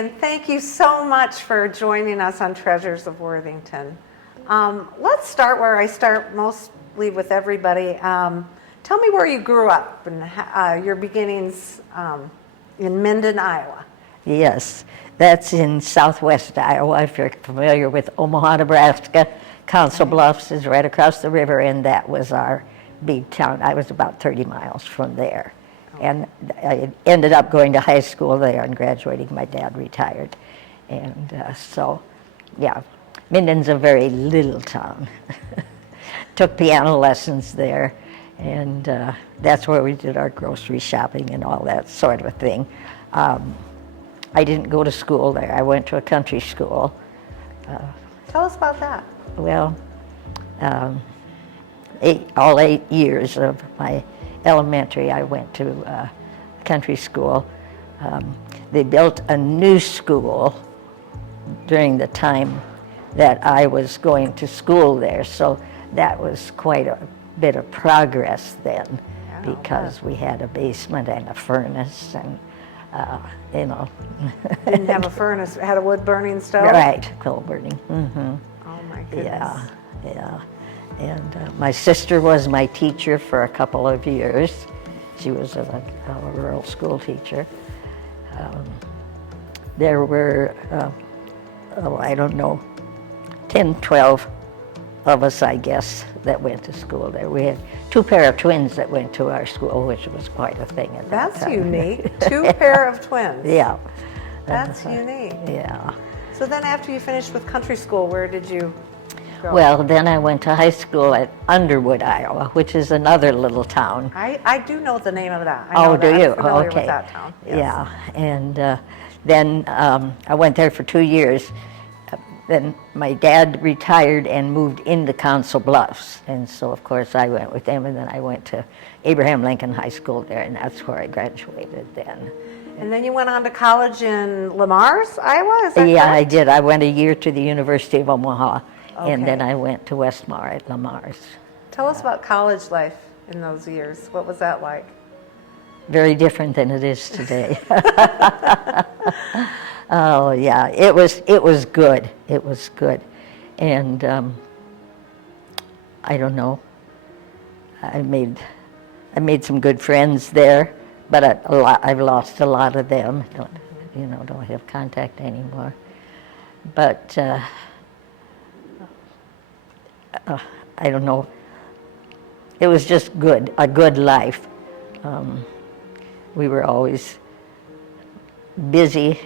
Marian, thank you so much for joining us on Treasures of Worthington. Let's start where I start mostly with everybody. Tell me where you grew up and your beginnings in Minden, Iowa. Yes, that's in southwest Iowa. If you're familiar with Omaha, Nebraska, Council Bluffs is right across the river, and that was our big town. I was about 30 miles from there. And I ended up going to high school there and graduating. My dad retired. And so, yeah, Minden's a very little town. Took piano lessons there, and that's where we did our grocery shopping and all that sort of a thing. I didn't go to school there. I went to a country school. Tell us about that. Well, all 8 years of my elementary, I went to country school. They built a new school during the time that I was going to school there, so that was quite a bit of progress then, because we had a basement and a furnace and you know. Didn't have a furnace, had a wood burning stove? Right, coal burning. Mm-hmm. Oh my goodness. Yeah, yeah. And my sister was my teacher for a couple of years. She was a rural school teacher. There were, I don't know, 10, 12 of us, I guess, that went to school there. We had 2 pair of twins that went to our school, which was quite a thing at that time. That's unique. 2 pair of twins. Yeah. That's unique. Yeah. So then after you finished with country school, where did you go? Well, then I went to high school at Underwood, Iowa, which is another little town. I do know the name of that. Oh, do you? I'm familiar Okay. with that town. Yes. Yeah, and then I went there for 2 years. Then my dad retired and moved into Council Bluffs, and so of course I went with them, and then I went to Abraham Lincoln High School there, and that's where I graduated then. And then you went on to college in Lamars, Iowa, is that Yeah, I correct? did. I went a year to the University of Omaha, and then Okay. I went to Westmar at Lamars. Tell us about college life in those years. What was that like? Very different than it is today. Oh yeah, it was good. It was good, and I don't know. I made some good friends there, but I've lost a lot of them. Don't have contact anymore. But I don't know. It was just good, a good life. We were always busy.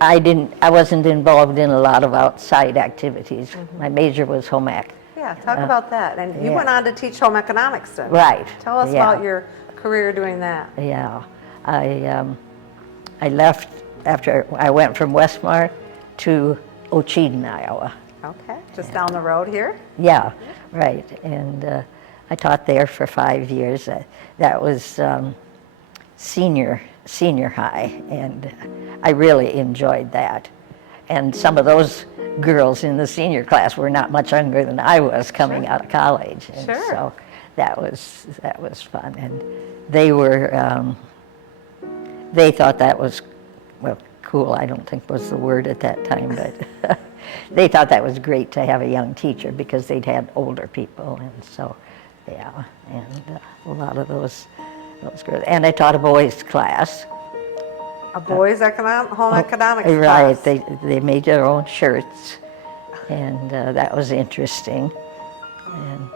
I wasn't involved in a lot of outside activities. Mm-hmm. My major was home ec. Yeah, talk about that. And you yeah. went on to teach home economics then. Right. Tell us Yeah. about your career doing that. Yeah, I left after I went from Westmar to Ocheeden, Iowa. Okay, just down the road here? Yeah, right. And I taught there for 5 years. That was senior high, and I really enjoyed that. And some of those girls in the senior class were not much younger than I was coming out of college, and so that was fun. And they were they thought that was, well, cool. I don't think was the word at that time, but they thought that was great to have a young teacher because they'd had older people, and so yeah, and a lot of those girls. And I taught a boys' class. A boys' home economics Right, class. they made their own shirts, and that was interesting. And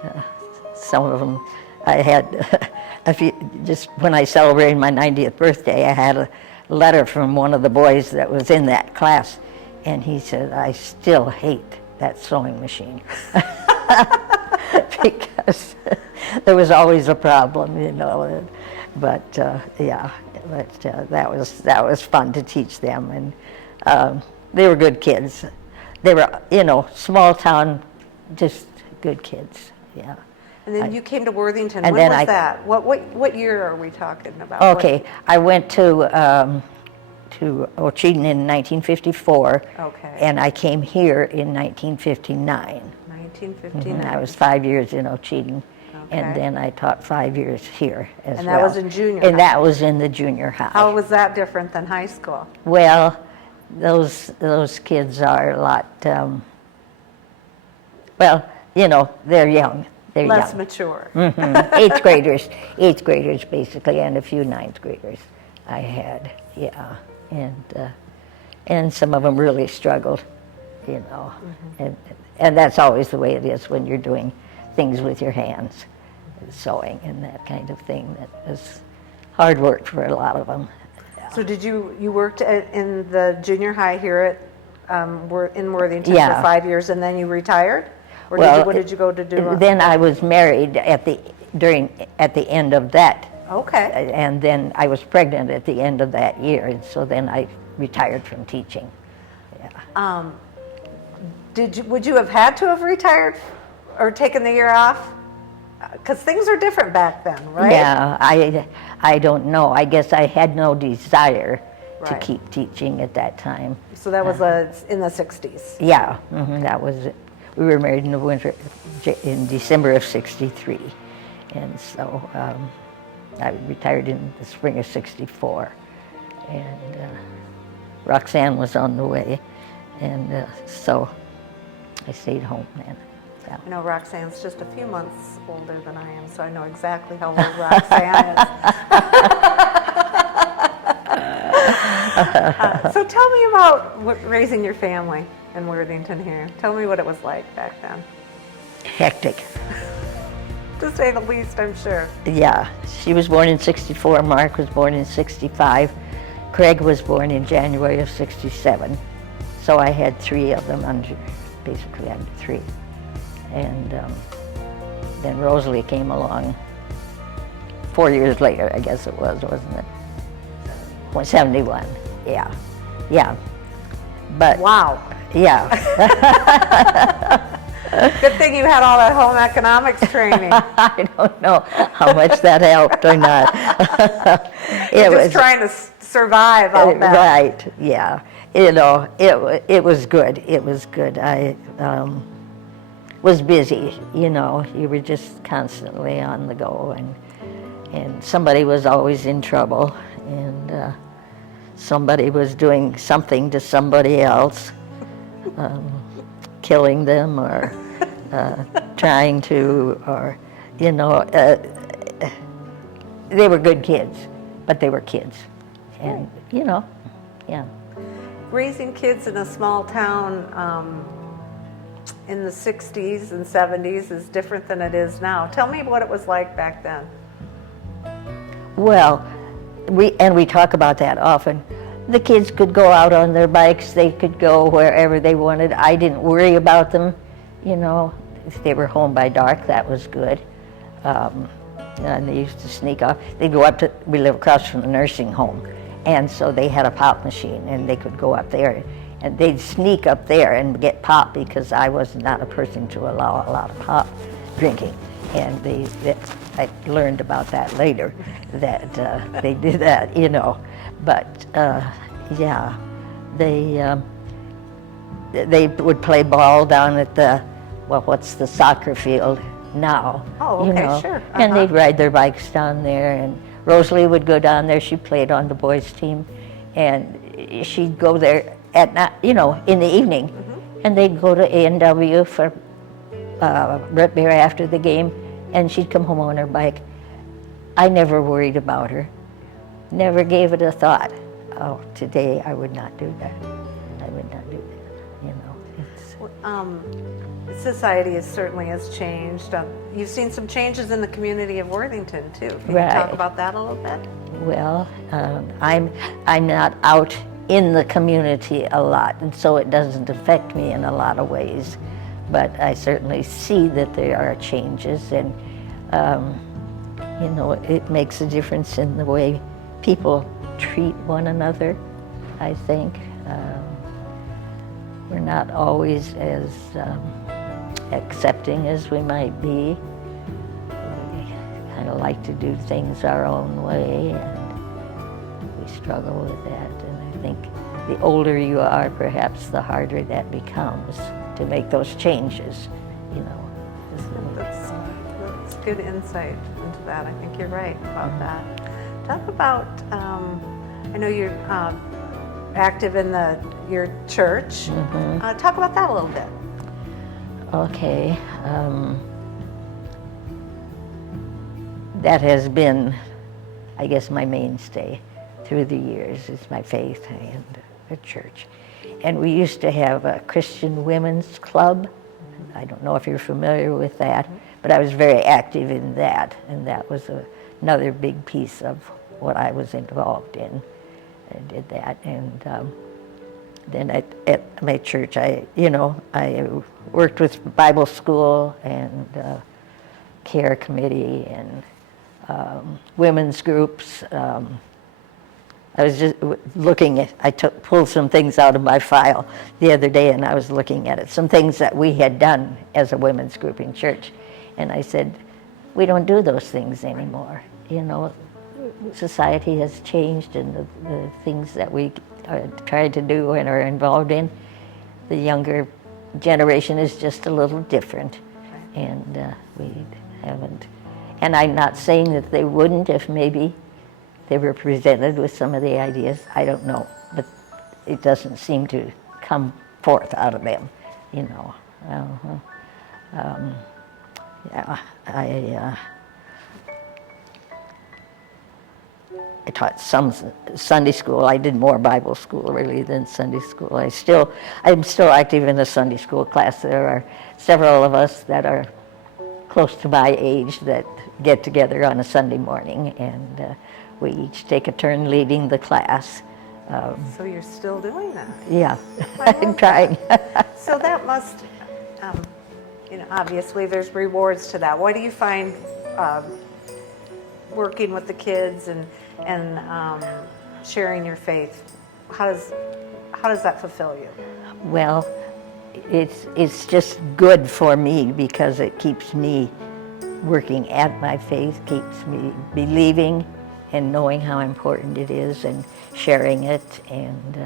some of them, I had, just when I celebrated my 90th birthday, I had a letter from one of the boys that was in that class, and he said, "I still hate that sewing machine." Because there was always a problem, but yeah, but that was fun to teach them, and they were good kids. They were, small town, just good kids. Yeah. And then you came to Worthington. and When then was that? What year are we talking about? Okay, I went to Ocheeden in 1954. Okay. And I came here in 1959. 1959. I was 5 years in Ocheeden. Okay. And then I taught 5 years here as well. And that was in junior And high? that was in the junior high. How was that different than high school? Well, those kids are a lot, well, you know, they're young. They're Less young. mature. Eighth graders basically, and a few ninth graders I had, yeah. And some of them really struggled, you know. And that's always the way it is when you're doing things with your hands, sewing and that kind of thing. That was hard work for a lot of them. So did you worked in the junior high here at in Worthington Yeah. for 5 years, and then you retired? Or Well, what did you go to do? Then I was married at the end of that. Okay. And then I was pregnant at the end of that year, and so then I retired from teaching. Yeah. Would you have had to have retired or taken the year off? Because things are different back then, right? Yeah, I don't know. I guess I had no desire to Right. keep teaching at that time. So that was in the 60s. Yeah, that was it. We were married in December of '63, and so I retired in the spring of '64, and Roxanne was on the way, and so I stayed home then. So. I know Roxanne's just a few months older than I am, so I know exactly how old Roxanne is. So tell me about raising your family in Worthington here. Tell me what it was like back then. Hectic. To say the least, I'm sure. Yeah, she was born in '64, Mark was born in '65, Craig was born in January of '67. So I had 3 of them basically under 3. And then Rosalie came along 4 years later, I guess it was, wasn't it? 71, yeah, yeah. But Wow. yeah, Good thing you had all that home economics training. I don't know how much that helped or not. You're just trying to survive out there. Right, yeah. You know, it was good. It was good. I was busy, you know. You were just constantly on the go, and somebody was always in trouble, and somebody was doing something to somebody else, killing them or trying to, or, you know, they were good kids, but they were kids. And, you know, yeah. Raising kids in a small town in the 60s and 70s is different than it is now. Tell me what it was like back then. Well, we talk about that often. The kids could go out on their bikes, they could go wherever they wanted. I didn't worry about them, you know. If they were home by dark, that was good. And they used to sneak off. They'd go up to, we live across from the nursing home, and so they had a pop machine, and they could go up there, and they'd sneak up there and get pop, because I was not a person to allow a lot of pop drinking. And I learned about that later, that they did that, you know. But yeah, they would play ball down at the, well, what's the soccer field now? Oh, you okay, know? sure. And they'd ride their bikes down there, and Rosalie would go down there. She played on the boys' team, and she'd go there at night, you know, in the evening, and they'd go to A&W for root beer after the game, and she'd come home on her bike. I never worried about her, never gave it a thought. Oh, today I would not do that. I would not do that, you know. Society certainly has changed. You've seen some changes in the community of Worthington too. Can you Right. talk about that a little bit? Well, I'm not out in the community a lot, and so it doesn't affect me in a lot of ways. But I certainly see that there are changes, and you know, it makes a difference in the way people treat one another, I think. We're not always as accepting as we might be. We kind of like to do things our own way, and we struggle with that. And I think the older you are, perhaps the harder that becomes to make those changes, you know. That's good insight into that. I think you're right about that. Talk about, I know you're active in your church. Talk about that a little bit. Okay. That has been, I guess, my mainstay through the years, is my faith and the church. And we used to have a Christian women's club. I don't know if you're familiar with that, but I was very active in that, and that was another big piece of what I was involved in. I did that, and then at my church, I worked with Bible school and care committee and women's groups. I was just looking at, pulled some things out of my file the other day, and I was looking at it, some things that we had done as a women's group in church. And I said, we don't do those things anymore. You know, society has changed, and the things that we try to do and are involved in, the younger generation is just a little different. And we haven't. And I'm not saying that they wouldn't if maybe they were presented with some of the ideas. I don't know, but it doesn't seem to come forth out of them, you know. Yeah, I taught some Sunday school. I did more Bible school really than Sunday school. I'm still active in the Sunday school class. There are several of us that are close to my age that get together on a Sunday morning, and we each take a turn leading the class. So you're still doing that? Yeah, I'm trying. So that must, obviously there's rewards to that. What do you find working with the kids and sharing your faith? How does that fulfill you? Well, it's just good for me because it keeps me working at my faith, keeps me believing and knowing how important it is, and sharing it, and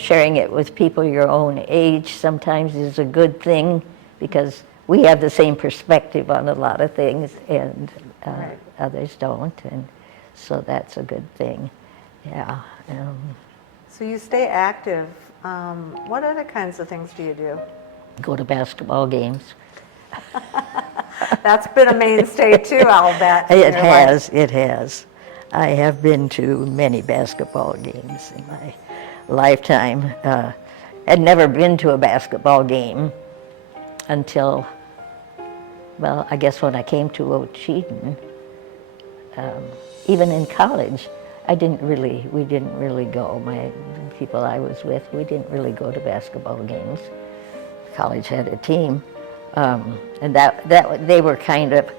sharing it with people your own age sometimes is a good thing because we have the same perspective on a lot of things, and Right. others don't, and so that's a good thing. Yeah. So you stay active. What other kinds of things do you do? Go to basketball games. That's been a mainstay too, I'll bet. It has. I have been to many basketball games in my lifetime. I'd never been to a basketball game until, well, I guess when I came to Ocheyedan. Even in college, we didn't really go. The people I was with, we didn't really go to basketball games. College had a team. And that they were kind of,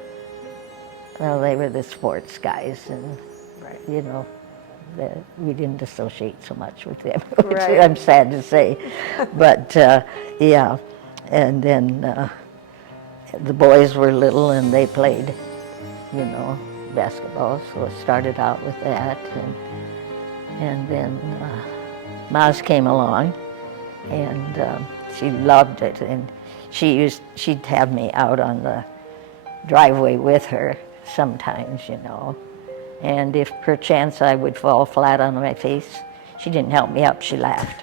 well, they were the sports guys, and we didn't associate so much with them, which Right. I'm sad to say. But yeah, and then the boys were little and they played, basketball. So it started out with that, and then Maz came along, and she loved it, and she'd have me out on the driveway with her sometimes, and if perchance I would fall flat on my face, she didn't help me up, she laughed.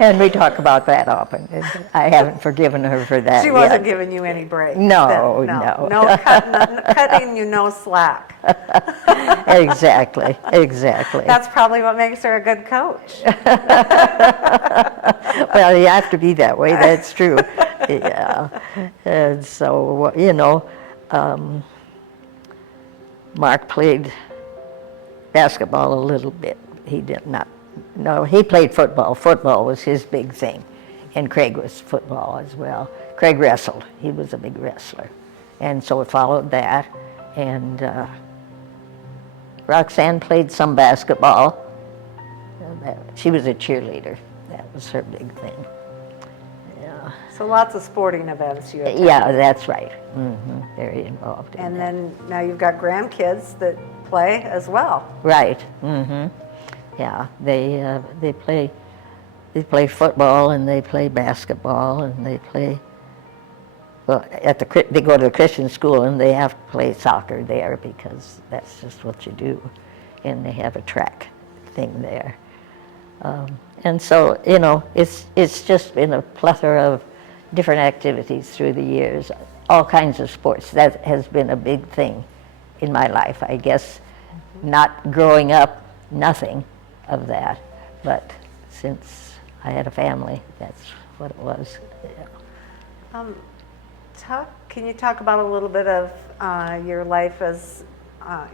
And we talk about that often. I haven't forgiven her for that She wasn't yet. giving you any break. No. No cutting you no slack. Exactly. That's probably what makes her a good coach. Well, you have to be that way, that's true. Yeah. And so, Mark played basketball a little bit. He did not. No, he played football. Football was his big thing. And Craig was football as well. Craig wrestled. He was a big wrestler. And so it followed that. And Roxanne played some basketball. She was a cheerleader. That was her big thing. Yeah. So lots of sporting events you attend. Yeah, that's right. Very involved in And that. then now you've got grandkids that play as well. Right. Yeah, they play football, and they play basketball, and they play well, they go to the Christian school and they have to play soccer there because that's just what you do. And they have a track thing there. And so, it's just been a plethora of different activities through the years, all kinds of sports. That has been a big thing in my life. I guess not growing up, nothing of that, but since I had a family, that's what it was. Can you talk about a little bit of your life as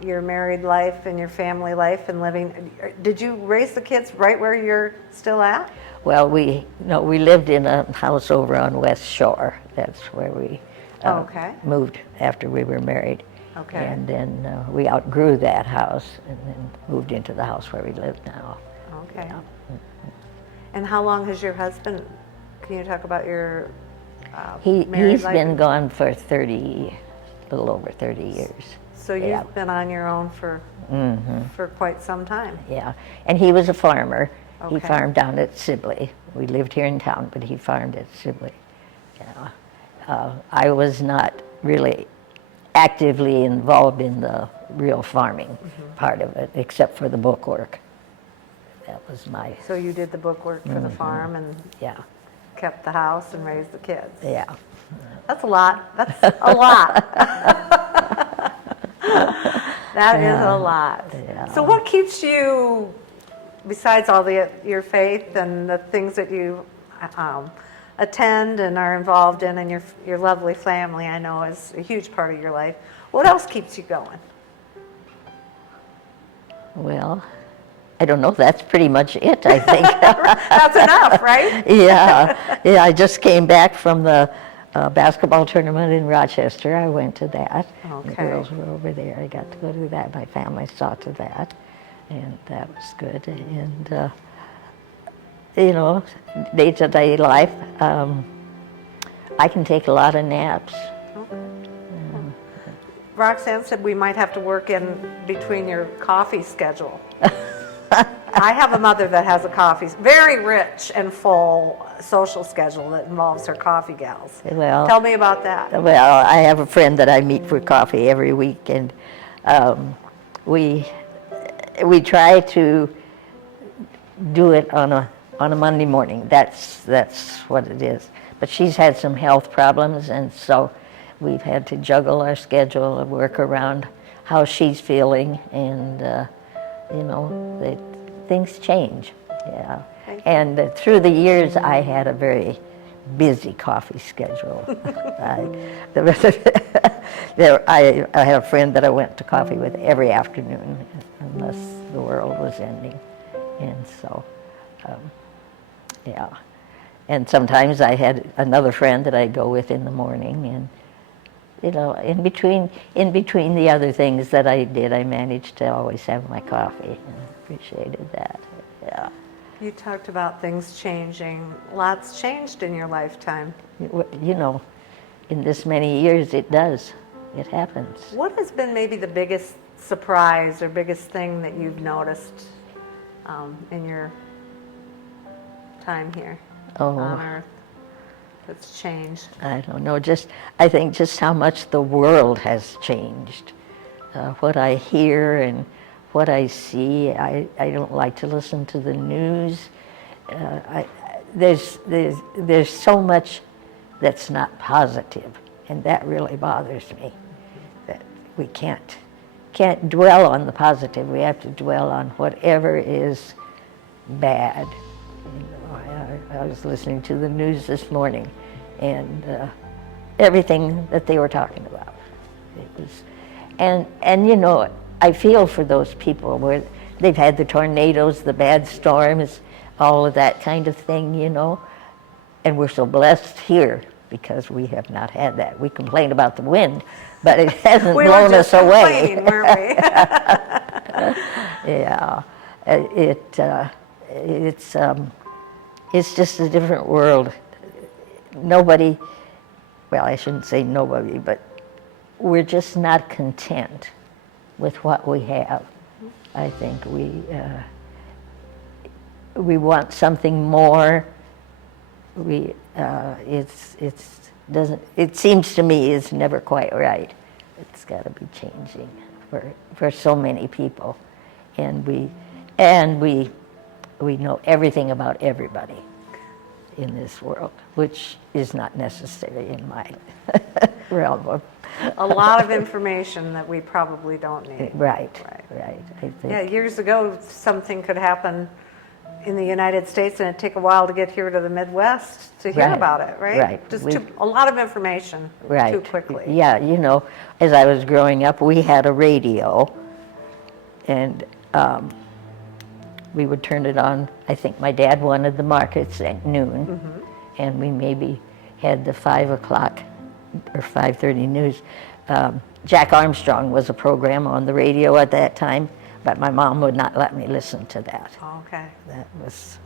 your married life and your family life and living? Did you raise the kids right where you're still at? Well, we lived in a house over on West Shore. That's where we moved after we were married. Okay. And then we outgrew that house and then moved into the house where we live now. Okay. Yeah. And how long has your husband, can you talk about your He's married life? been gone for a little over 30 years. So you've been on your own for quite some time. Yeah, and he was a farmer. Okay. He farmed down at Sibley. We lived here in town, but he farmed at Sibley. Yeah. I was not really actively involved in the real farming part of it, except for the book work. That was my... So you did the book work for the farm and kept the house and raised the kids. Yeah. That's a lot. That's a lot. That is a lot. Yeah. So what keeps you, besides all your faith and the things that you attend and are involved in, and your lovely family, I know is a huge part of your life, what else keeps you going? Well, I don't know. That's pretty much it, I think. That's enough, right? Yeah. I just came back from the basketball tournament in Rochester. I went to that. Okay. The girls were over there. I got to go to that. My family saw to that, and that was good. And day-to-day life, I can take a lot of naps. Roxanne said we might have to work in between your coffee schedule. I have a mother that has a very rich and full social schedule that involves her coffee gals. Well, tell me about that. Well, I have a friend that I meet for coffee every week, and we try to do it on a Monday morning. That's what it is. But she's had some health problems, and so we've had to juggle our schedule and work around how she's feeling, and things change. Yeah. And through the years, I had a very busy coffee schedule. I had a friend that I went to coffee with every afternoon, unless the world was ending. And so, And sometimes I had another friend that I'd go with in the morning, and in between the other things that I did, I managed to always have my coffee, and appreciated that. Yeah. You talked about things changing. Lots changed in your lifetime. In this many years, it does. It happens. What has been maybe the biggest surprise or biggest thing that you've noticed in your time here on Earth that's changed? I don't know. I think just how much the world has changed. What I hear and what I see. I don't like to listen to the news. There's so much that's not positive, and that really bothers me. That we can't dwell on the positive. We have to dwell on whatever is bad. I was listening to the news this morning, and everything that they were talking about. It was, and I feel for those people where they've had the tornadoes, the bad storms, all of that kind of thing, and we're so blessed here because we have not had that. We complain about the wind, but it hasn't blown us away. Weren't we? Yeah, it's just a different world. Nobody, well, I shouldn't say nobody, but we're just not content with what we have. I think we want something more. It's it seems to me is never quite right. It's got to be changing for so many people, and we know everything about everybody in this world, which is not necessary in my realm of. A lot of information that we probably don't need. Right. I think. Yeah, years ago, something could happen in the United States, and it'd take a while to get here to the Midwest to hear Right. about it, right? Right. Just a lot of information too quickly. Yeah, as I was growing up, we had a radio, and we would turn it on. I think my dad wanted the markets at noon, and we maybe had the 5 o'clock or 5:30 news. Jack Armstrong was a program on the radio at that time, but my mom would not let me listen to that. Okay. That was,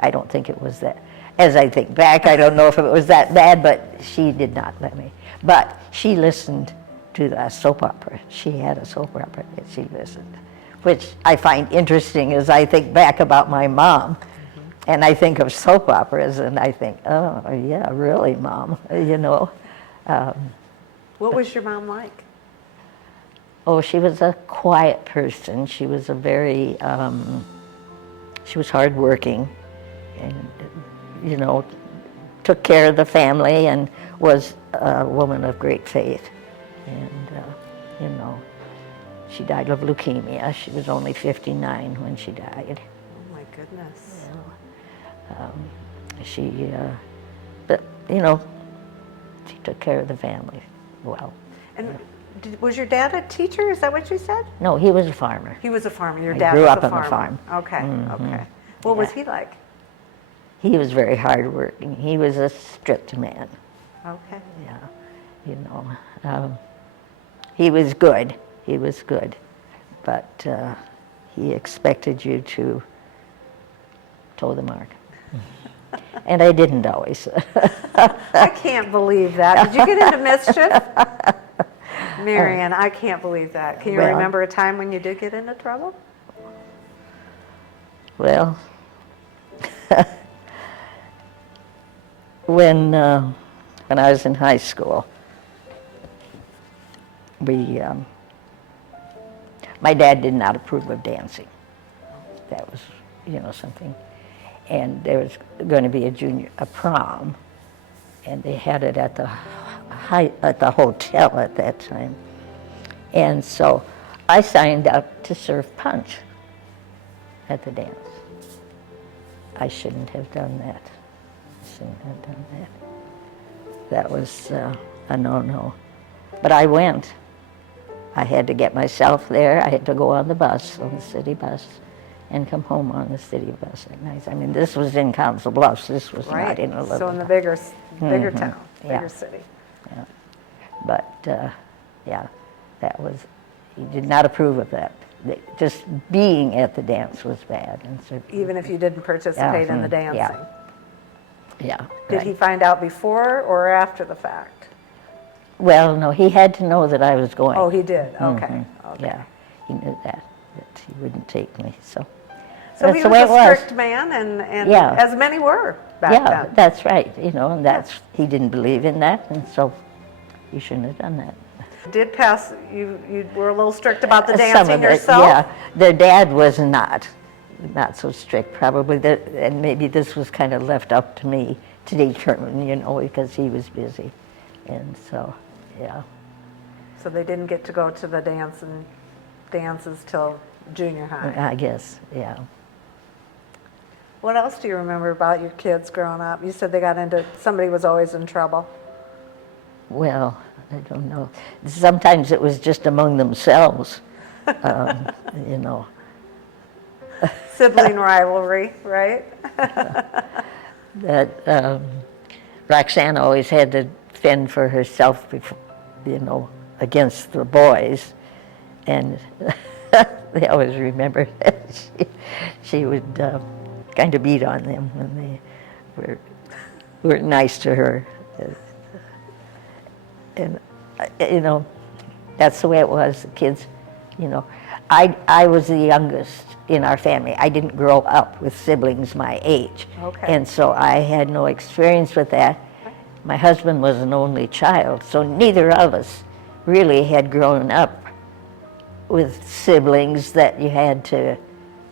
I don't think it was that. As I think back, I don't know if it was that bad, but she did not let me. But she listened to the soap opera. She had a soap opera that she listened, which I find interesting as I think back about my mom. And I think of soap operas, and I think, oh, yeah, really, Mom, What was your mom like? Oh, she was a quiet person. She was she was hardworking, and, took care of the family and was a woman of great faith. And, she died of leukemia. She was only 59 when she died. Oh my goodness. But, she took care of the family well. And was your dad a teacher? Is that what you said? No, he was a farmer. He was a farmer. Your I dad grew was up a on a farmer. farm. Okay, Mhm. okay. What was Yeah. he like? He was very hardworking. He was a strict man. Okay. Yeah, he was good. He was good, but he expected you to toe the mark, and I didn't always. I can't believe that. Did you get into mischief? Marian, I can't believe that. Can you Well- remember a time when you did get into trouble? Well, when I was in high school, my dad did not approve of dancing. That was, something. And there was going to be a prom, and they had it at the hotel at that time. And so I signed up to serve punch at the dance. I shouldn't have done that. That was a no-no. But I went. I had to get myself there. I had to go on the city bus, and come home on the city bus at night. I mean, this was in Council Bluffs. This was not in a little So in the town. bigger Mhm. town, Yeah. bigger city. Yeah. But, that was, he did not approve of that. Just being at the dance was bad. And so, Even if you didn't participate in the mhm, yeah. dancing. yeah. Did right. he find out before or after the fact? Well, no, he had to know that I was going. Oh, he did. Okay. Mhm. Okay. Yeah, he knew that he wouldn't take me, so. So That's he the was way a it was. strict man, and Yeah. as many were back Yeah, then. that's right, and he didn't believe in that, and so you shouldn't have done that. Did pass, you were a little strict about the Some dancing of it, yourself? yeah. Their dad was not so strict, probably, and maybe this was kind of left up to me to determine, because he was busy, and so, yeah. So they didn't get to go to the dances till junior high. I guess, yeah. What else do you remember about your kids growing up? You said somebody was always in trouble. Well, I don't know. Sometimes it was just among themselves, you know. Sibling rivalry, right? That Roxanne always had to fend for herself, against the boys, and they always remember that she would kind of beat on them when they were nice to her. And that's the way it was. The kids, I was the youngest in our family. I didn't grow up with siblings my age, Okay. and so I had no experience with that. my husband was an only child, so neither of us really had grown up with siblings that you had to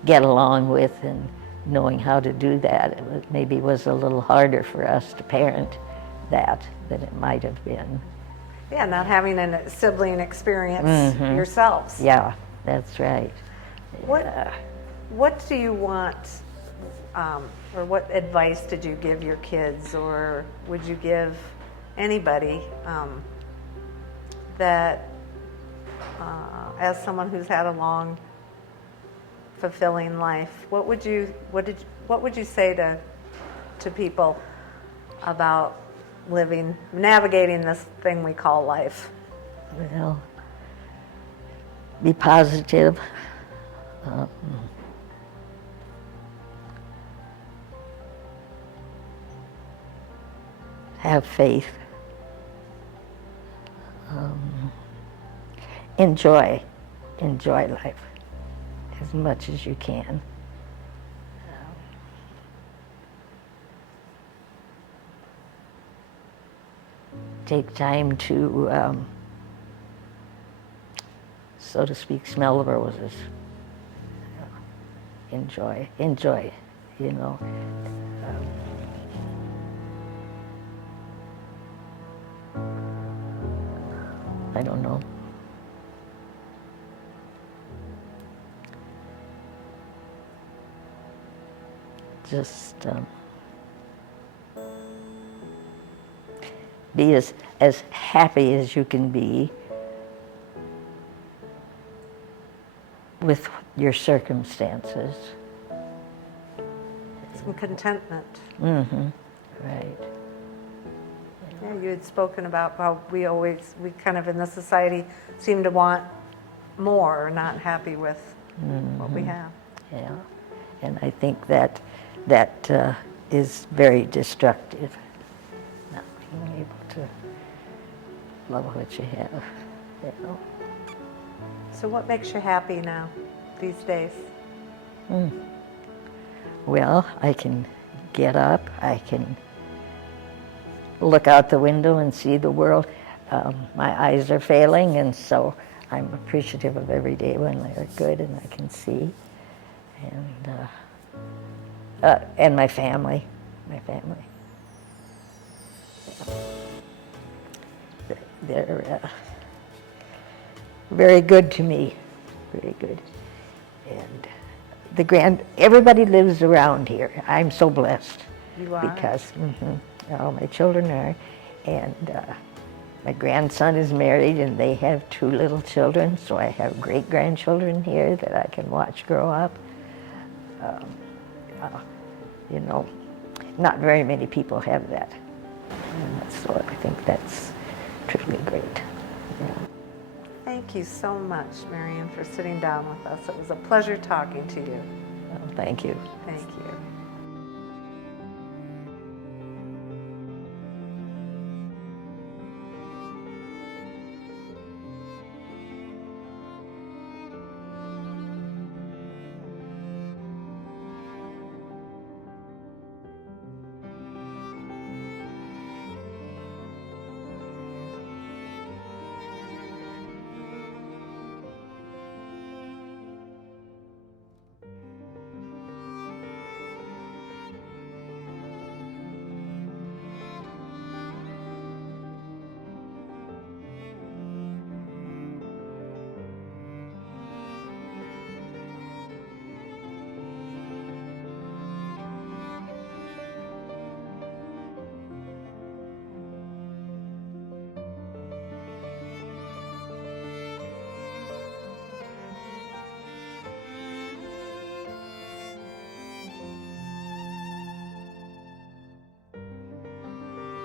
get along with, and knowing how to do that. Maybe was a little harder for us to parent that than it might have been. Yeah, not having a sibling experience yourselves. Yeah, that's right. What do you want, or what advice did you give your kids, or would you give anybody that, as someone who's had a long, fulfilling life, what would you say to people about navigating this thing we call life? Well, be positive. Have faith. Enjoy life as much as you can. Take time to, so to speak, smell the roses. Enjoy, you know. I don't know. Just be as happy as you can be with your circumstances. Some contentment. Right. Yeah, you had spoken about how we kind of in this society seem to want more, or not happy with what we have. Yeah, and I think that is very destructive, not being able to love what you have, you know. So what makes you happy now, these days? Well, I can get up, I can look out the window and see the world. My eyes are failing, and so I'm appreciative of every day when they're good and I can see. And my family. They're very good to me, very good. And everybody lives around here. I'm so blessed. You are? Because all my children are, and my grandson is married, and they have 2 little children, so I have great-grandchildren here that I can watch grow up. You know, not very many people have that, and so I think that's truly great. Yeah. Thank you so much, Marian, for sitting down with us. It was a pleasure talking to you. Well, thank you. Thank you.